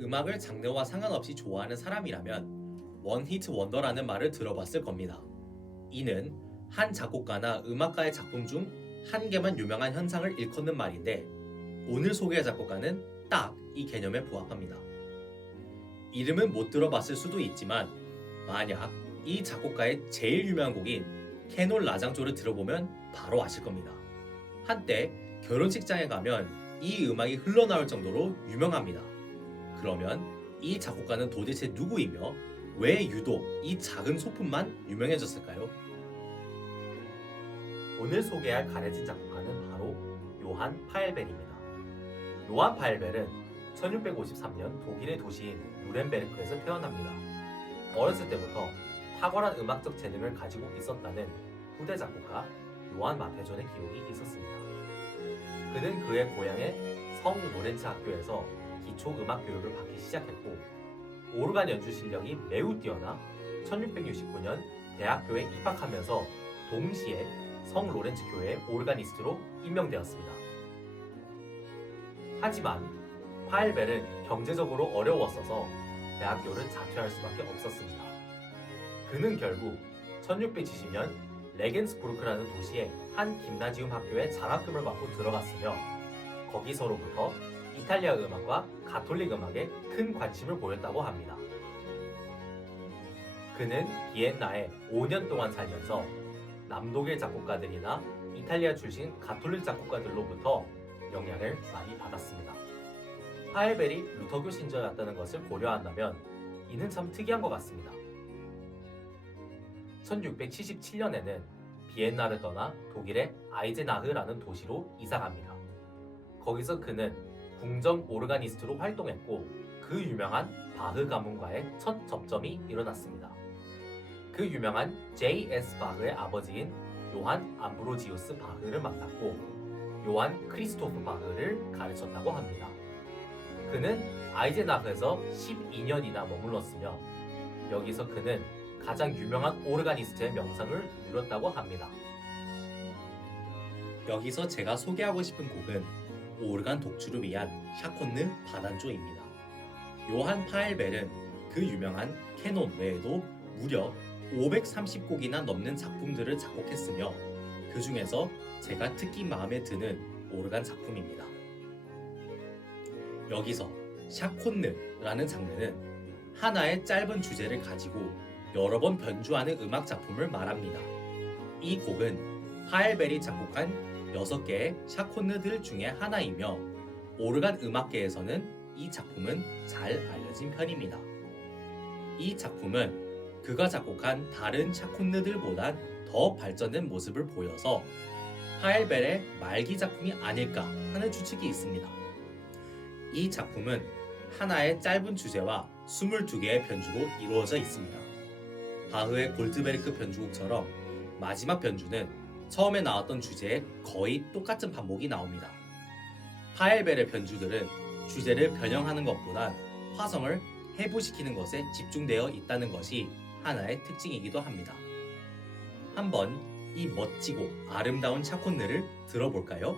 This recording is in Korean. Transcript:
음악을 장르와 상관없이 좋아하는 사람이라면 원히트 원더라는 말을 들어봤을 겁니다. 이는 한 작곡가나 음악가의 작품 중 한 개만 유명한 현상을 일컫는 말인데 오늘 소개할 작곡가는 딱 이 개념에 부합합니다. 이름은 못 들어봤을 수도 있지만 만약 이 작곡가의 제일 유명한 곡인 캐논 라장조를 들어보면 바로 아실 겁니다. 한때 결혼식장에 가면 이 음악이 흘러나올 정도로 유명합니다. 그러면 이 작곡가는 도대체 누구이며 왜 유독 이 작은 소품만 유명해졌을까요? 오늘 소개할 가려진 작곡가는 바로 요한 파헬벨입니다. 요한 파헬벨은 1653년 독일의 도시인 누렌베르크에서 태어납니다. 어렸을 때부터 탁월한 음악적 재능을 가지고 있었다는 후대 작곡가 요한 마페존의 기록이 있었습니다. 그는 그의 고향의 성 로렌츠 학교에서 기초 음악 교육을 받기 시작했고 오르간 연주 실력이 매우 뛰어나 1669년 대학교에 입학하면서 동시에 성 로렌츠 교회의 오르가니스트로 임명되었습니다. 하지만 파헬벨은 경제적으로 어려웠어서 대학교를 자퇴할 수밖에 없었습니다. 그는 결국 1670년 레겐스부르크라는 도시의 한 김나지움 학교에 장학금을 받고 들어갔으며 거기서로부터 이탈리아 음악과 가톨릭 음악에 큰 관심을 보였다고 합니다. 그는 비엔나에 5년 동안 살면서 남독일 작곡가들이나 이탈리아 출신 가톨릭 작곡가들로부터 영향을 많이 받았습니다. 파헬벨이 루터교 신자였다는 것을 고려한다면 이는 참 특이한 것 같습니다. 1677년에는 비엔나를 떠나 독일의 아이제나흐라는 도시로 이사갑니다. 거기서 그는 궁정 오르가니스트로 활동했고 그 유명한 바흐 가문과의 첫 접점이 일어났습니다. 그 유명한 J.S. 바흐의 아버지인 요한 암브로지우스 바흐를 만났고 요한 크리스토프 바흐를 가르쳤다고 합니다. 그는 아이제나흐에서 12년이나 머물렀으며 여기서 그는 가장 유명한 오르가니스트의 명성을 누렸다고 합니다. 여기서 제가 소개하고 싶은 곡은 오르간 독주를 위한 샤콘느 바단조입니다. 요한 파헬벨은 그 유명한 캐논 외에도 무려 530곡이나 넘는 작품들을 작곡했으며 그 중에서 제가 특히 마음에 드는 오르간 작품입니다. 여기서 샤콘느라는 장르는 하나의 짧은 주제를 가지고 여러 번 변주하는 음악 작품을 말합니다. 이 곡은 파헬벨이 작곡한 6개의 샤콘느들 중에 하나이며 오르간 음악계에서는 이 작품은 잘 알려진 편입니다. 이 작품은 그가 작곡한 다른 샤콘느들보단 더 발전된 모습을 보여서 파헬벨의 말기 작품이 아닐까 하는 추측이 있습니다. 이 작품은 하나의 짧은 주제와 22개의 변주로 이루어져 있습니다. 바흐의 골드베르크 변주곡처럼 마지막 변주는 처음에 나왔던 주제에 거의 똑같은 반복이 나옵니다. 파헬벨의 변주들은 주제를 변형하는 것보단 화성을 해부시키는 것에 집중되어 있다는 것이 하나의 특징이기도 합니다. 한번 이 멋지고 아름다운 샤콘느를 들어볼까요?